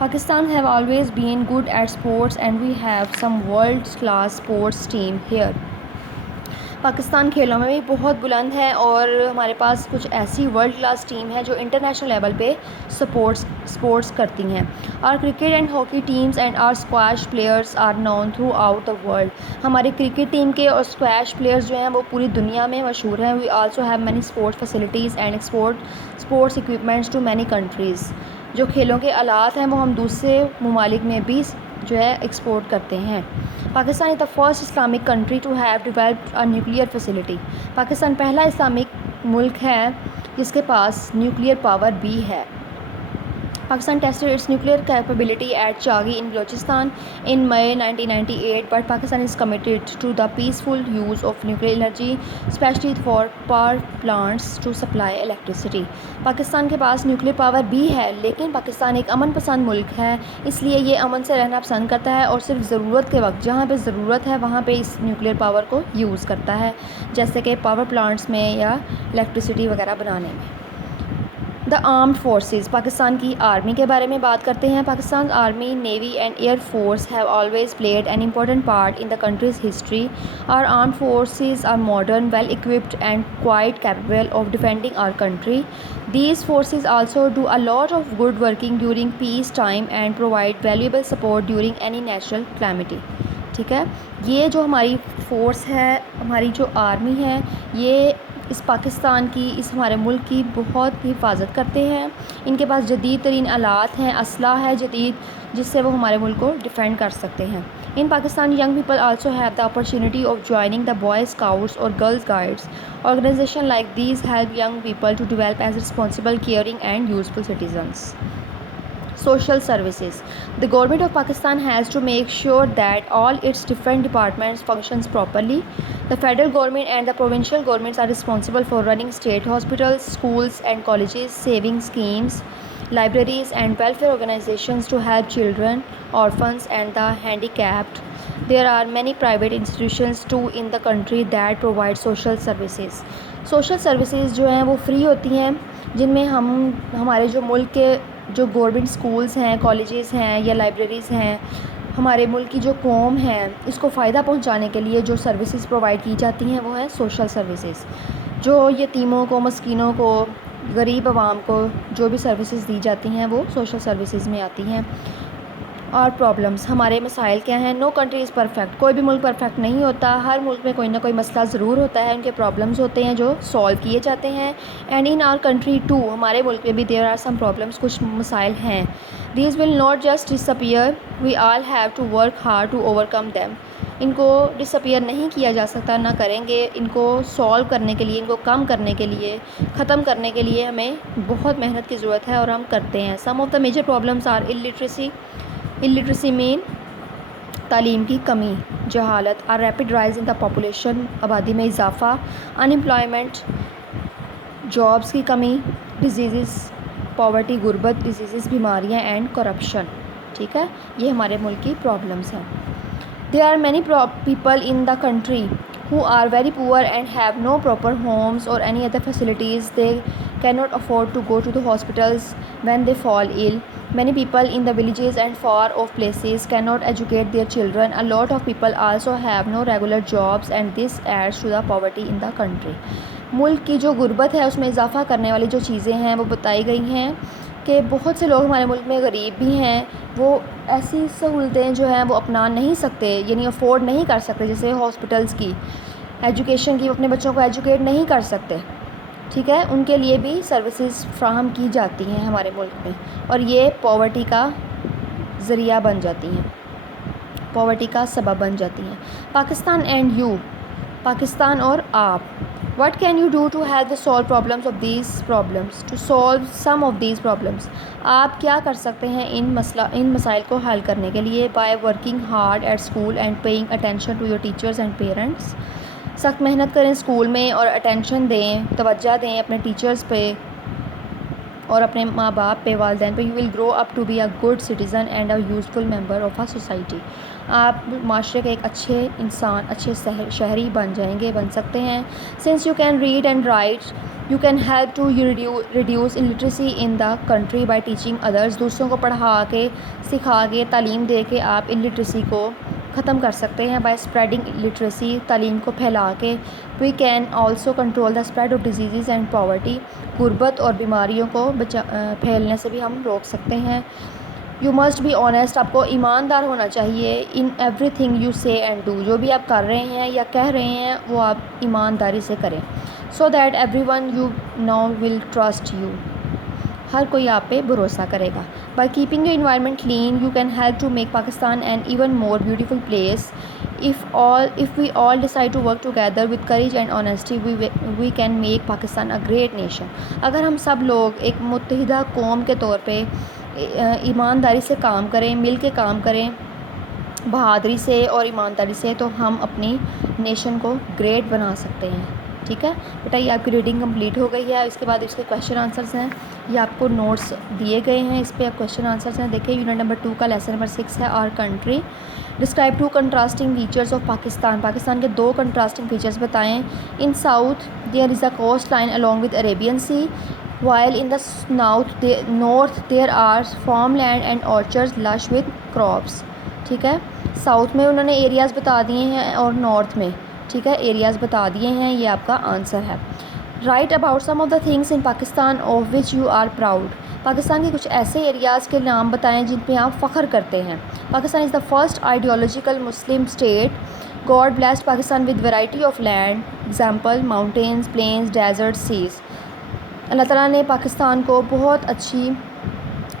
Pakistan have always been good at sports and we have some world-class sports team here. Pakistan کھیلوں میں بھی بہت بلند ہے اور ہمارے پاس کچھ ایسی ورلڈ کلاس ٹیم ہے جو انٹرنیشنل لیول پہ سپورٹس کرتی ہیں. اور cricket and hockey teams and our squash players are known throughout the world ورلڈ. ہمارے کرکٹ ٹیم کے اور اسکواش پلیئرز جو ہیں وہ پوری دنیا میں مشہور ہیں. We also have many sports facilities and sports equipments to many countries. جو کھیلوں کے آلات ہیں وہ ہم دوسرے ممالک میں بھی جو ہے ایکسپورٹ کرتے ہیں. Pakistan is the first Islamic country to have developed a nuclear facility. Pakistan پہلا اسلامک ملک ہے جس کے پاس نیوکلیئر پاور بھی ہے. Pakistan tested its nuclear capability at Chagi in Balochistan in May 1998, but Pakistan is committed to the peaceful use of nuclear energy, especially for power plants to supply electricity. Pakistan کے پاس nuclear power بھی ہے لیکن پاکستان ایک امن پسند ملک ہے، اس لیے یہ امن سے رہنا پسند کرتا ہے اور صرف ضرورت کے وقت جہاں پہ ضرورت ہے وہاں پہ اس نیوکلیئر پاور کو یوز کرتا ہے، جیسے کہ پاور پلانٹس میں یا الیکٹریسٹی وغیرہ بنانے میں. دا آرمڈ فورسز. پاکستان کی آرمی کے بارے میں بات کرتے ہیں. Pakistan army, navy and air force have always played an important part in the country's history. Our armed forces are modern, well equipped and quite capable of defending our country. These forces also do a lot of good working during peace time and provide valuable support during any natural calamity. ٹھیک ہے، یہ جو ہماری force ہے، ہماری جو army ہے، یہ اس پاکستان کی، اس ہمارے ملک کی بہت حفاظت کرتے ہیں. ان کے پاس جدید ترین آلات ہیں، اسلحہ ہے جدید جس سے وہ ہمارے ملک کو ڈیفینڈ کر سکتے ہیں. In Pakistan young people also have the opportunity of joining the boy scouts اور girls guides. Organisation like these help young people to develop as responsible, caring and useful citizens. Social services. The government of Pakistan has to make sure that all its different departments functions properly. The federal government and the provincial governments are responsible for running state hospitals, schools and colleges, saving schemes, libraries and welfare organizations to help children, orphans and the handicapped. There are many private institutions too in the country that provide social services. Social services جو ہیں وہ free ہوتی ہیں، جن میں ہمارے جو ملک کے جو گورنمنٹ اسکولز ہیں، کالجز ہیں یا لائبریریز ہیں، ہمارے ملک کی جو قوم ہے اس کو فائدہ پہنچانے کے لیے جو سروسز پرووائڈ کی جاتی ہیں وہ ہیں سوشل سروسز. جو یتیموں کو، مسکینوں کو، غریب عوام کو جو بھی سروسز دی جاتی ہیں وہ سوشل سروسز میں آتی ہیں. اور پرابلمس، ہمارے مسائل کیا ہیں؟ No country is perfect. کوئی بھی ملک پرفیکٹ نہیں ہوتا، ہر ملک میں کوئی نہ کوئی مسئلہ ضرور ہوتا ہے، ان کے پرابلمس ہوتے ہیں جو سولو کیے جاتے ہیں. And in our country too, ہمارے ملک میں بھی دیر آر سم پرابلمس، کچھ مسائل ہیں. These will not just disappear, we all have to work hard to overcome them. ان کو ڈس اپیئر نہیں کیا جا سکتا، نہ کریں گے. ان کو سولو کرنے کے لیے، ان کو کم کرنے کے لیے، ختم کرنے کے لیے ہمیں بہت محنت کی ضرورت ہے اور ہم کرتے ہیں. Some of the major problems are illiteracy مین تعلیم کی کمی، جہالت، are rapid rise in the population, آبادی میں اضافہ، انمپلائمنٹ، جابس کی کمی، ڈیزیزز، پاورٹی، غربت، ڈیزیزز، بیماریاں اینڈ کرپشن. ٹھیک ہے، یہ ہمارے ملک کی پرابلمس ہیں. There are many people in the country who are very poor and have no proper homes or any other facilities. They cannot afford to go to the hospitals when they fall ill. Many people in the villages and far off places cannot educate their children. A lot of people also have no regular jobs and this adds to the poverty in the country. ملک کی جو غربت ہے اس میں اضافہ کرنے والی جو چیزیں ہیں وہ بتائی گئی ہیں کہ بہت سے لوگ ہمارے ملک میں غریب بھی ہیں، وہ ایسی سہولتیں جو ہیں وہ اپنا نہیں سکتے، یعنی افورڈ نہیں کر سکتے، جیسے ہاسپٹلس کی، ایجوکیشن کی، اپنے بچوں کو ایجوکیٹ نہیں کر سکتے. ٹھیک ہے، ان کے لیے بھی سروسز فراہم کی جاتی ہیں ہمارے ملک میں اور یہ پاورٹی کا ذریعہ بن جاتی ہیں، پاورٹی کا سبب بن جاتی ہیں. Pakistan and you. پاکستان اور آپ. What can you do to help the solve problems of these problems? To solve some of these problems. آپ کیا کر سکتے ہیں ان مسائل کو حل کرنے کے لیے؟ By working hard at school and paying attention to your teachers and parents. سخت محنت کریں اسکول میں اور اٹینشن دیں، توجہ دیں اپنے ٹیچرز پہ اور اپنے ماں باپ پہ، والدین پہ. You will grow up to be a good citizen and a useful member of a society. آپ معاشرے کے ایک اچھے انسان، اچھے شہری بن جائیں گے، بن سکتے ہیں. Since you can read and write you can help to reduce illiteracy in the country by teaching others. دوسروں کو پڑھا کے، سکھا کے، تعلیم دے کے آپ الٹریسی کو ختم کر سکتے ہیں. بائی اسپریڈنگ لٹریسی، تعلیم کو پھیلا کے. We can also control the spread of diseases and poverty. غربت اور بیماریوں کو پھیلنے سے بھی ہم روک سکتے ہیں. یو مسٹ بی آنیسٹ، آپ کو ایماندار ہونا چاہیے. ان ایوری تھنگ یو سے اینڈ ڈو، جو بھی آپ کر رہے ہیں یا کہہ رہے ہیں وہ آپ ایمانداری سے کریں. So that everyone you know will trust you, ہر کوئی آپ پہ بھروسہ کرے گا. By keeping your environment clean you can help to make Pakistan an even more beautiful place. if we all decide to work together with courage and honesty we can make Pakistan a great nation. اگر ہم سب لوگ ایک متحدہ قوم کے طور پہ ایمانداری سے کام کریں، مل کے کام کریں، بہادری سے اور ایمانداری سے، تو ہم اپنی نیشن کو گریٹ بنا سکتے ہیں. ٹھیک ہے بیٹا، یہ آپ کی ریڈنگ کمپلیٹ ہو گئی ہے. اس کے بعد اس کے کویشچن آنسرز ہیں، یہ آپ کو نوٹس دیے گئے ہیں، اس پہ آپ کویشچن آنسرز ہیں. دیکھیں یونٹ نمبر 2 کا لیسن نمبر 6 ہے our country. Describe 2 contrasting features of Pakistan. Pakistan کے 2 کنٹراسٹنگ فیچرز بتائیں. In south there is a coast line along with Arabian Sea while in the north there are farmland and orchards lush with crops. ٹھیک ہے، south میں انہوں نے areas بتا دیے ہیں اور نارتھ میں، ٹھیک ہے، ایریاز بتا دیے ہیں. یہ آپ کا آنسر ہے. Write about some of the things in Pakistan of which you are proud. Pakistan کے کچھ ایسے ایریاز کے نام بتائیں جن پہ آپ فخر کرتے ہیں. Pakistan is the first ideological Muslim state. God blessed Pakistan with variety of land. Example mountains, plains, desert, seas. اللہ تعالیٰ نے پاکستان کو بہت اچھی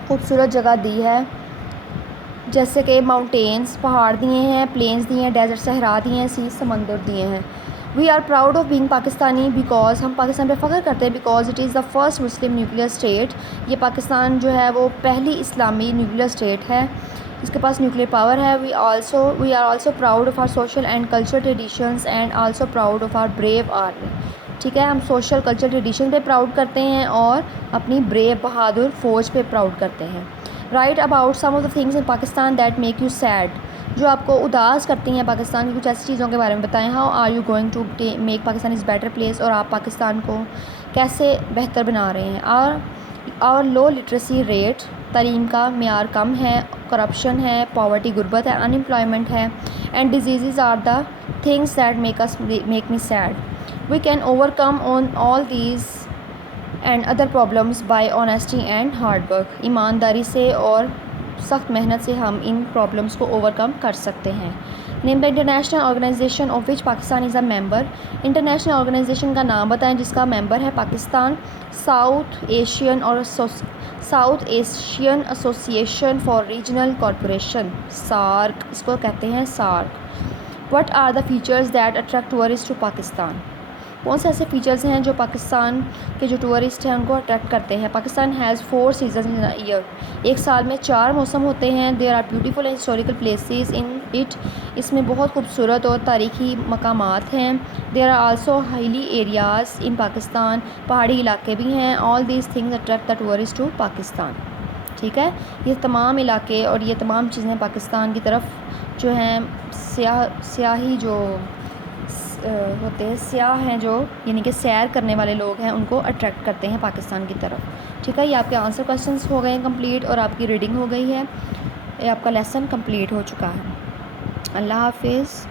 خوبصورت جگہ دی ہے، جیسے کہ ماؤنٹینز پہاڑ دیے ہیں، پلینز دیے ہیں، ڈیزرٹ صحرا دیے ہیں، سیز سمندر دیے ہیں. We are proud of being Pakistani because, ہم پاکستان پہ فخر کرتے ہیں because it is the first Muslim nuclear state. یہ پاکستان جو ہے وہ پہلی اسلامی نیوکلیئر اسٹیٹ ہے، اس کے پاس نیوکلیئر پاور ہے. We are also proud of our social and cultural traditions and also proud of our brave army. ٹھیک ہے، ہم سوشل کلچر ٹریڈیشن پہ پراؤڈ کرتے ہیں اور اپنی بریو بہادر فوج پہ پراؤڈ کرتے ہیں. Right about some of the things in Pakistan that make you said. جو آپ کو اداس کرتی ہیں پاکستان کی کچھ ایسی چیزوں کے بارے میں بتائیں. How are you going to make Pakistan as better place. اور آپ پاکستان کو کیسے بہتر بنا رہے ہیں. اور لو لٹریسی ریٹ، تعلیم کا معیار کم ہے، کرپشن ہے، پاورٹی غربت ہے، ان امپلائمنٹ ہے، and diseases are the things that make me sad. We can overcome on all these and other problems by honesty and hard work. ایمانداری سے اور سخت محنت سے ہم ان پرابلمس کو اوور کم کر سکتے ہیں. Name the international organisation of which Pakistan is a member. International organisation کا نام بتائیں جس کا ممبر ہے Pakistan. South Asian association for regional cooperation, SAARC اس کو کہتے ہیں، SAARC. What are the features that attract tourist to Pakistan. کون سے ایسے فیچرز ہیں جو پاکستان کے جو ٹورسٹ ہیں ان کو اٹریکٹ کرتے ہیں. Pakistan has 4 seasons in a year. ایک سال میں 4 موسم ہوتے ہیں. There are beautiful and historical places in it. اس میں بہت خوبصورت اور تاریخی مقامات ہیں. There are also hilly areas in Pakistan. پہاڑی علاقے بھی ہیں. All these things attract the tourist to Pakistan. ٹھیک ہے، یہ تمام علاقے اور یہ تمام چیزیں پاکستان کی طرف جو ہیں سیاحی جو ہوتے ہیں، سیاح ہیں جو یعنی کہ سیر کرنے والے لوگ ہیں، ان کو اٹریکٹ کرتے ہیں پاکستان کی طرف. ٹھیک ہے، یہ آپ کے آنسر کویشچنس ہو گئے ہیں کمپلیٹ اور آپ کی ریڈنگ ہو گئی ہے. یہ آپ کا لیسن کمپلیٹ ہو چکا ہے. اللہ حافظ.